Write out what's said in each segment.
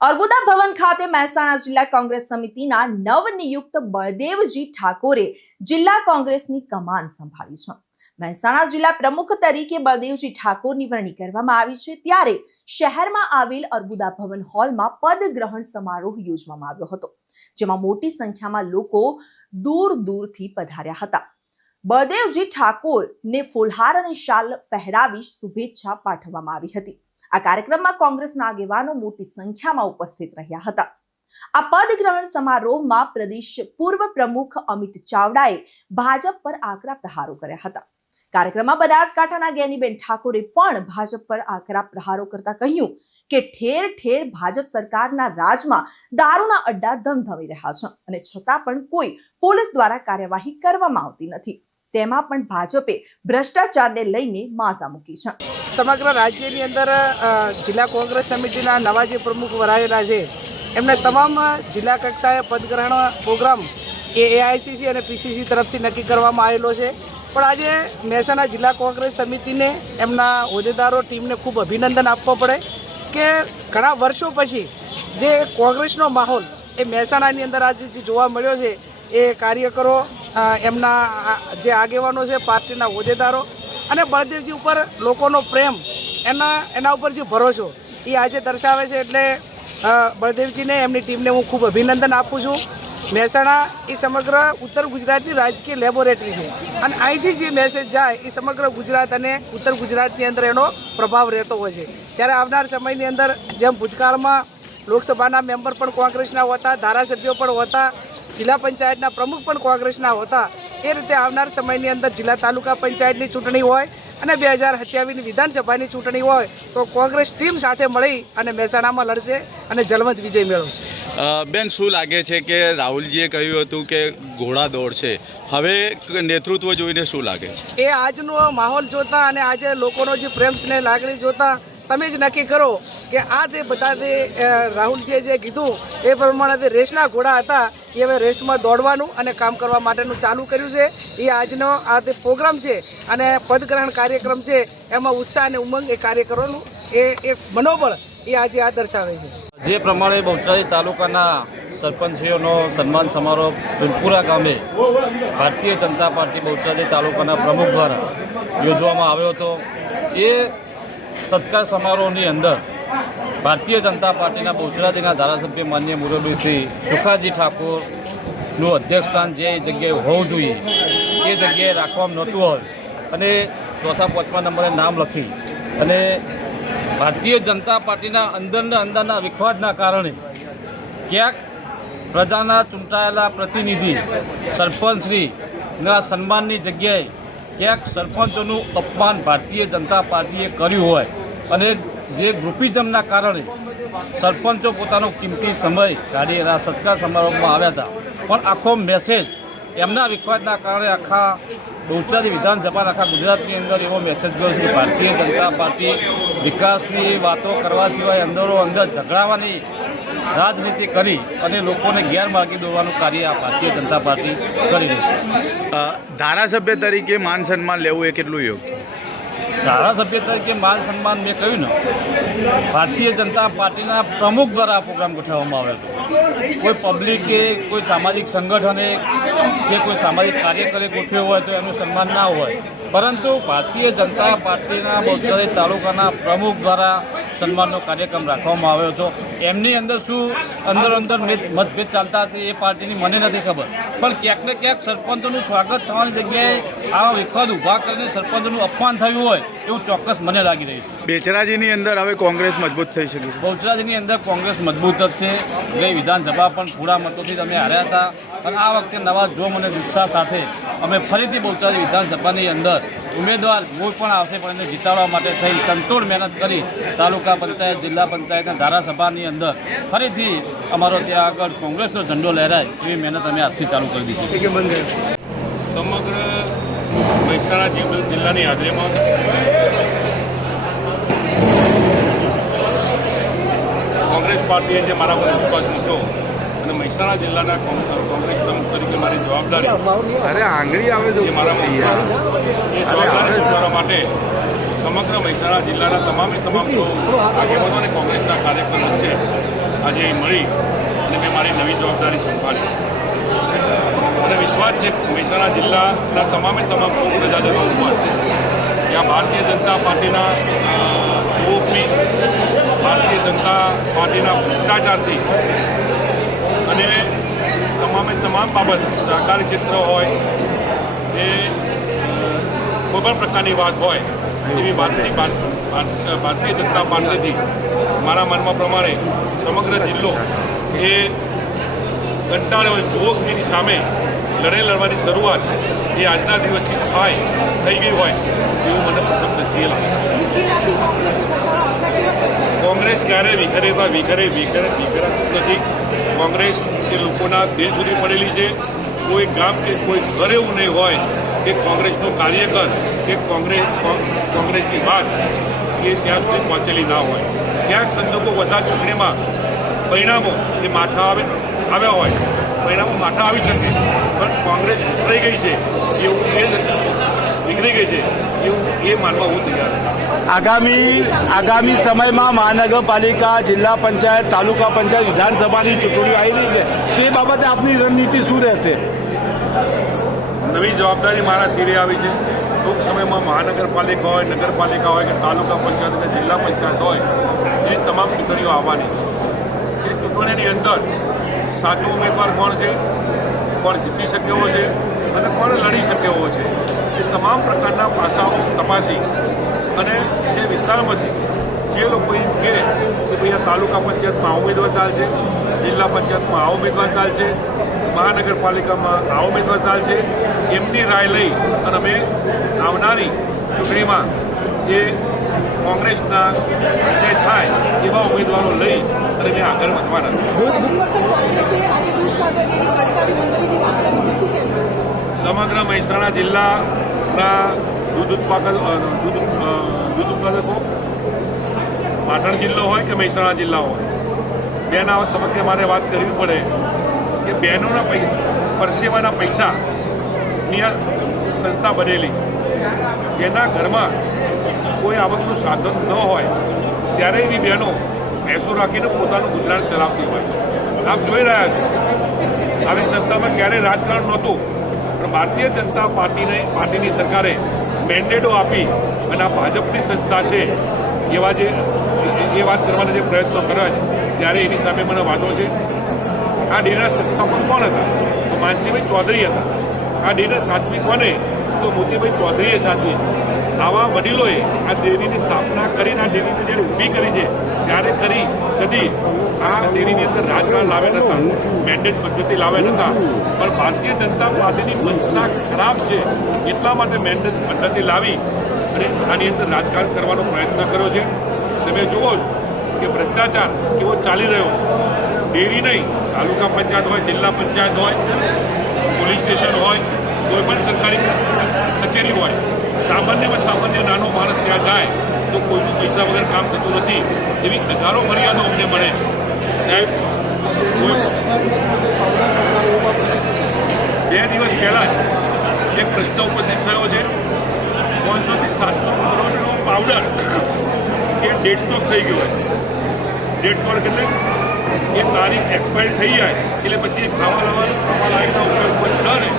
અર્બુદા ભવન ખાતે મહેસાણા જિલ્લા કોંગ્રેસ સમિતિના નવનિયુક્ત બળદેવજી ઠાકોરે જિલ્લા કોંગ્રેસની કમાન સંભાળી છે। મહેસાણા જિલ્લા પ્રમુખ તરીકે બળદેવજી ઠાકોરની વરણી કરવામાં આવી છે, ત્યારે શહેરમાં આવેલ અર્બુદા ભવન હોલમાં પદગ્રહણ સમારોહ યોજવામાં આવ્યો હતો, જેમાં મોટી સંખ્યામાં લોકો દૂર દૂરથી પધાર્યા હતા। બળદેવજી ઠાકોરને ફૂલહાર અને શાલ પહેરાવી શુભેચ્છા પાઠવવામાં આવી હતી। આ કાર્યક્રમમાં કોંગ્રેસના આગેવાનો મોટી સંખ્યામાં ઉપસ્થિત રહ્યા હતા। આ પદગ્રહણ સમારોહમાં પ્રદેશ પૂર્વ પ્રમુખ અમિત ચાવડાએ ભાજપ પર આકરા પ્રહારો કર્યા હતા। કાર્યક્રમમાં બનાસકાંઠાના જ્ઞાનીબેન ઠાકોરે પણ ભાજપ પર આકરા પ્રહારો કરતા કહ્યું કે ઠેર ઠેર ભાજપ સરકારના રાજમાં દારૂના અડ્ડા ધમધમી રહ્યા છે અને છતાં પણ કોઈ પોલીસ દ્વારા કાર્યવાહી કરવામાં આવતી નથી। તેમાં પણ ભાજપે ભ્રષ્ટાચારને લઈને માઝા મૂકી છે। સમગ્ર રાજ્યની અંદર જિલ્લા કોંગ્રેસ સમિતિના નવા જે પ્રમુખ વરાયેલા છે, એમને તમામ જિલ્લા કક્ષાએ પદગ્રહણ પ્રોગ્રામ એઆઈસીસી અને પીસીસી તરફથી નક્કી કરવામાં આવેલો છે। પણ આજે મહેસાણા જિલ્લા કોંગ્રેસ સમિતિને એમના હોદ્દેદારો ટીમને ખૂબ અભિનંદન આપવો પડે કે ઘણા વર્ષો પછી જે કોંગ્રેસનો માહોલ એ મહેસાણાની અંદર આજે જે જોવા મળ્યો છે, એ કાર્યકરો એમના જે આગેવાનો છે, પાર્ટીના હોદ્દેદારો અને બળદેવજી ઉપર લોકોનો પ્રેમ એના ઉપર જે ભરોસો એ આજે દર્શાવે છે। એટલે બળદેવજીને એમની ટીમને હું ખૂબ અભિનંદન આપું છું। મહેસાણા એ સમગ્ર ઉત્તર ગુજરાતની રાજકીય લેબોરેટરી છે અને અહીંથી જે મેસેજ જાય એ સમગ્ર ગુજરાત અને ઉત્તર ગુજરાતની અંદર એનો પ્રભાવ રહેતો હોય છે। ત્યારે આવનાર સમયની અંદર જેમ ભૂતકાળમાં લોકસભાના મેમ્બર પણ કોંગ્રેસના હતા, ધારાસભ્યો પણ હતા, જિલ્લા પંચાયતના પ્રમુખ પણ કોંગ્રેસના હતા, એ રીતે આવનાર સમયની અંદર જિલ્લા તાલુકા પંચાયતની ચૂંટણી હોય અને 2027ની વિધાનસભાની ચૂંટણી હોય તો કોંગ્રેસ ટીમ સાથે મળી અને મહેસાણામાં લડશે અને જલવંત વિજય મેળવશે। બેન, શું લાગે છે કે રાહુલજીએ કહ્યું હતું કે ઘોડા દોડ છે, હવે નેતૃત્વ જોઈને શું લાગે છે? એ આજનો માહોલ જોતા અને આજે લોકોનો જે પ્રેમ સ્નેહ લાગણી જોતા તમે જ નક્કી કરો કે આ તે બધા જે રાહુલજીએ જે કીધું એ પ્રમાણે જે રેસના ઘોડા હતા એ હવે રેસમાં દોડવાનું અને કામ કરવા માટેનું ચાલુ કર્યું છે। એ આજનો આ તે પ્રોગ્રામ છે અને પદગ્રહણ કાર્યક્રમ છે, એમાં ઉત્સાહ અને ઉમંગ એ કાર્યકરોનું એ મનોબળ એ આજે આ દર્શાવે છે। જે પ્રમાણે બહુચરાજી તાલુકાના સરપંચીઓનો સન્માન સમારોહ સુરપુરા ગામે ભારતીય જનતા પાર્ટી બહુચરાજી તાલુકાના પ્રમુખ દ્વારા યોજવામાં આવ્યો હતો। એ સત્કાર સમારોહની અંદર ભારતીય જનતા પાર્ટીના બહુચરાજીના ધારાસભ્ય માન્ય મુરબ્બી શ્રી સુખાજી ઠાકોરનું અધ્યક્ષસ્થાન જે જગ્યાએ હોવું જોઈએ એ જગ્યાએ રાખવામાં નહોતું હોય અને ચોથા પાંચમા નંબરે નામ લખી અને ભારતીય જનતા પાર્ટીના અંદરના વિખવાદના કારણે ક્યાંક પ્રજાના ચૂંટાયેલા પ્રતિનિધિ સરપંચશ્રીના સન્માનની જગ્યાએ ક્યાંક સરપંચોનું અપમાન ભારતીય જનતા પાર્ટીએ કર્યું હોય અને જે ગ્રુપિઝમના કારણે સરપંચો પોતાનો કિંમતી સમય કાઢી એના સત્કાર સમારોહમાં આવ્યા હતા, પણ આખો મેસેજ એમના વિખવાદના કારણે આખા બહુચરાજી વિધાનસભાના આખા ગુજરાતની અંદર એવો મેસેજ ગયો છે કે ભારતીય જનતા પાર્ટી વિકાસની વાતો કરવા સિવાય અંદરો અંદર ઝઘડાવાની રાજનીતિ કરી અને લોકોને ગેરમાર્ગે દોરવાનું કાર્ય આ ભારતીય જનતા પાર્ટી કરી રહી છે। ધારાસભ્ય તરીકે માન સન્માન લેવું એ કેટલું યોગ્ય? ધારાસભ્ય તરીકે માન સન્માન મેં કહ્યું ને, ભારતીય જનતા પાર્ટીના પ્રમુખ દ્વારા આ પ્રોગ્રામ ગોઠવવામાં આવ્યો હતો। કોઈ પબ્લિકે, કોઈ સામાજિક સંગઠને કે કોઈ સામાજિક કાર્યકરે ગોઠવ્યો હોય તો એનું સન્માન ના હોય, પરંતુ ભારતીય જનતા પાર્ટીના બહુચરાજી તાલુકાના પ્રમુખ દ્વારા સન્માનનો કાર્યક્રમ રાખવામાં આવ્યો હતો। એમની અંદર શું અંદર મતભેદ ચાલતા હશે એ પાર્ટીની મને નથી ખબર, પણ ક્યાંક ને ક્યાંક સરપંચોનું સ્વાગત થવાની જગ્યાએ આવા વિખવાદ ઊભા કરીને સરપંચોનું અપમાન થયું હોય એવું ચોક્કસ મને લાગી રહ્યું છે। બેચરાજીની અંદર હવે કોંગ્રેસ મજબૂત થઈ શકે? બહુચરાજીની અંદર કોંગ્રેસ મજબૂત જ છે। ગઈ વિધાનસભા પણ પૂરા મતોથી જ અમે હાર્યા હતા અને આ વખતે નવા જોમ અને ઉત્સાહ સાથે અમે ફરીથી બહુચરાજી વિધાનસભાની અંદર ઉમેદવાર કોઈ પણ આવશે પણ એને જીતાડવા માટે થઈ તનતોડ મહેનત કરી તાલુકા પંચાયત, જિલ્લા પંચાયતના ધારાસભાની અંદર ફરીથી અમારો ત્યાં આગળ કોંગ્રેસનો ઝંડો લહેરાય એવી મહેનત અમે આજથી ચાલુ કરી દીધી। સમગ્ર મહેસાણા જિલ્લાની હાજરીમાં કોંગ્રેસ પાર્ટીએ જે મારા પર વિશ્વાસ મૂક્યો અને મહેસાણા જિલ્લાના કોંગ્રેસ પ્રમુખ તરીકે મારી જવાબદારી જે મારા એ જવાબદારી સ્વીકારવા માટે સમગ્ર મહેસાણા જિલ્લાના તમામ આગેવાનો અને કોંગ્રેસના કાર્યકરો વચ્ચે આજે મળી અને મેં મારી નવી જવાબદારી સંભાળી છે અને વિશ્વાસ છે મહેસાણા જિલ્લાના તમામે તમામ સૌ પ્રજાજનો ઉપર ત્યાં ભારતીય જનતા પાર્ટીના જોગની ભારતીય જનતા પાર્ટીના ભ્રષ્ટાચારથી અને તમામે તમામ બાબત સહકારી ક્ષેત્ર હોય એ કોઈપણ પ્રકારની વાત હોય એવી ભારતીય જનતા પાર્ટીથી મારા મનમાં પ્રમાણે સમગ્ર જિલ્લો એ કંટાળ્યો જોગની સામે લડાઈ લડવાની શરૂઆત એ આજના દિવસથી થઈ ગઈ હોય એવું મને પ્રથમ દ્રષ્ટિએ લાગે. કોંગ્રેસ ક્યારે વિખરાતી નથી. કોંગ્રેસ એ લોકોના દિલ સુધી પડેલી છે. કોઈ ગામ કે કોઈ ઘર એવું નહીં હોય કે કોંગ્રેસનો કાર્યકર કે કોંગ્રેસની વાત એ ત્યાં સુધી પહોંચેલી ના હોય. ક્યાંક સંજોગો વસા ચૂંટણીમાં પરિણામો એ માઠા આવ્યા હોય, પરિણામો માઠા આવી શકે, પણ કોંગ્રેસ વિખરાઈ ગઈ છે એવું એ માનવા હું તૈયાર છું. આગામી સમયમાં મહાનગરપાલિકા, જિલ્લા પંચાયત, તાલુકા પંચાયત, વિધાનસભાની ચૂંટણીઓ આવી રહી છે, તે બાબતે આપની રણનીતિ શું રહેશે? નવી જવાબદારી મારા સિરે આવી છે. ટૂંક સમયમાં મહાનગરપાલિકા હોય, નગરપાલિકા હોય કે તાલુકા પંચાયત કે જિલ્લા પંચાયત હોય, એની તમામ ચૂંટણીઓ આવવાની છે. એ ચૂંટણીની અંદર સાચો ઉમેદવાર કોણ છે, કોણ જીતી શકે એવો છે અને કોણ લડી શકે એવો છે, એ તમામ પ્રકારના પાસાઓ તપાસી અને જે વિસ્તારમાંથી જે લોકો એમ કહે કે ભાઈ આ તાલુકા પંચાયતમાં આ ઉમેદવાર ચાલશે, જિલ્લા પંચાયતમાં આ ઉમેદવાર ચાલશે, મહાનગરપાલિકામાં આ ઉમેદવાર ચાલશે, એમની રાય લઈ અને અમે આવનારી ચૂંટણીમાં જે કોંગ્રેસના વિજય થાય એવા ઉમેદવારો લઈ અને મેં આગળ વધવાના. સમગ્ર મહેસાણા જિલ્લાના દૂધ ઉત્પાદકો, પાટણ જિલ્લો હોય કે મહેસાણા જિલ્લા હોય, બેના તબક્કે મારે વાત કરવી પડે કે બહેનોના પરસેવાના પૈસાની સંસ્થા બનેલી, જેના ઘરમાં કોઈ આવકનું સાધન ન હોય ત્યારે એવી બહેનો પૈસો રાખીને પોતાનું ગુજરાન ચલાવતી હોય. આપ જોઈ રહ્યા છો આવી સંસ્થામાં ક્યારેય રાજકારણ નહોતું, પણ ભારતીય જનતા પાર્ટીની સરકારે મેન્ડેટો આપી અને આ ભાજપની સંસ્થા છે એવા એ વાત કરવાના જે પ્રયત્નો કર્યા છે, ત્યારે એની સામે મને વાંધો છે. આ ડેરીના સંસ્થાપક કોણ હતા? તો માનસીભાઈ ચૌધરી હતા. આ ડેરીને સાચવી કોને? તો મોતીભાઈ ચૌધરીએ સાચવી. આવા વડીલોએ આ ડેરીની સ્થાપના કરીને આ ડેરીને જ્યારે ઊભી કરી છે ત્યારે કદી આ ડેરીની અંદર રાજકારણ લાવ્યા નહોતા, મેન્ડેટ પદ્ધતિ લાવ્યા નહોતા, પણ ભારતીય જનતા પાર્ટીની મનસા ખરાબ છે એટલા માટે મેન્ડેટ પદ્ધતિ લાવી અને આની અંદર રાજકારણ કરવાનો પ્રયત્ન કર્યો છે. તમે જુઓ છો કે ભ્રષ્ટાચાર કેવો ચાલી રહ્યો છે. ડેરી નહીં, તાલુકા પંચાયત હોય, જિલ્લા પંચાયત હોય, પોલીસ સ્ટેશન હોય, કોઈ પણ સરકારી કચેરી હોય, સામાન્ય નાનો માણસ ત્યાં જાય તો કોઈનું પૈસા વગર કામ થતું નથી. એવી હજારો ફરિયાદો અમને મળે. સાહેબ, 2 દિવસ પહેલાં જ એક પ્રશ્ન ઉપસ્થિત થયો છે. 500 થી 700 કરોડનો પાવડર એ ડેડ સ્ટોક થઈ ગયો હોય. ડેડ સ્ટોક એટલે એ તારીખ એક્સપાયર થઈ જાય એટલે પછી એ ખાવા લાયકના ઉપયોગ પર ન રહે.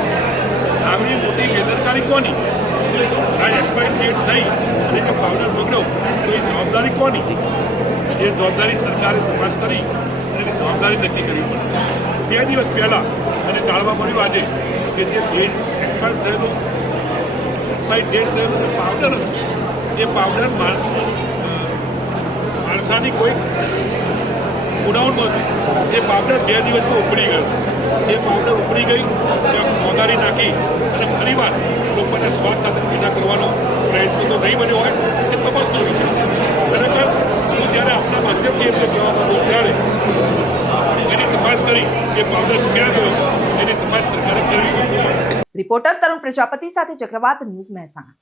આવી મોટી બેદરકારી કોની? આ એક્સપાયર ડેટ થઈ અને જે પાવડર બગડ્યો તો એ જવાબદારી કોની? એ જવાબદારી સરકારે તપાસ કરી અને એની જવાબદારી નક્કી કરવી પડે. 2 દિવસ પહેલાં મને જાણવા મળ્યું આજે કે જે ડેટ એક્સપાયર થયેલું ડેટ થયેલું જે પાવડર હતું એ પાવડર માણસાની કોઈ ઉડાઉન નહોતી. એ પાવડર 2 દિવસમાં ઉપડી ગયો. એ પાવડર ઉપડી ગઈ ત્યાં મોદારી નાખી અને ફરીવાર લોકોને સ્વાદ સાથે ચીના કરવાનો પ્રયત્ન તો નહીં બન્યો હોય એ તપાસનો વિષય છે. ખરેખર હું જ્યારે આપણા માધ્યમથી એમને કહેવા માંગુ ત્યારે એની તપાસ કરી એ પાવડર ક્યાં ગયો એની તપાસ સરકારે કરવી જોઈએ. રિપોર્ટર તરુણ પ્રજાપતિ સાથે ચક્રવાત ન્યૂઝ મહેસાણા.